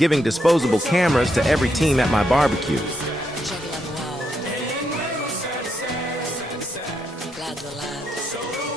giving disposable cameras to every team at my barbecue. Check it out, wow. Glad to lad.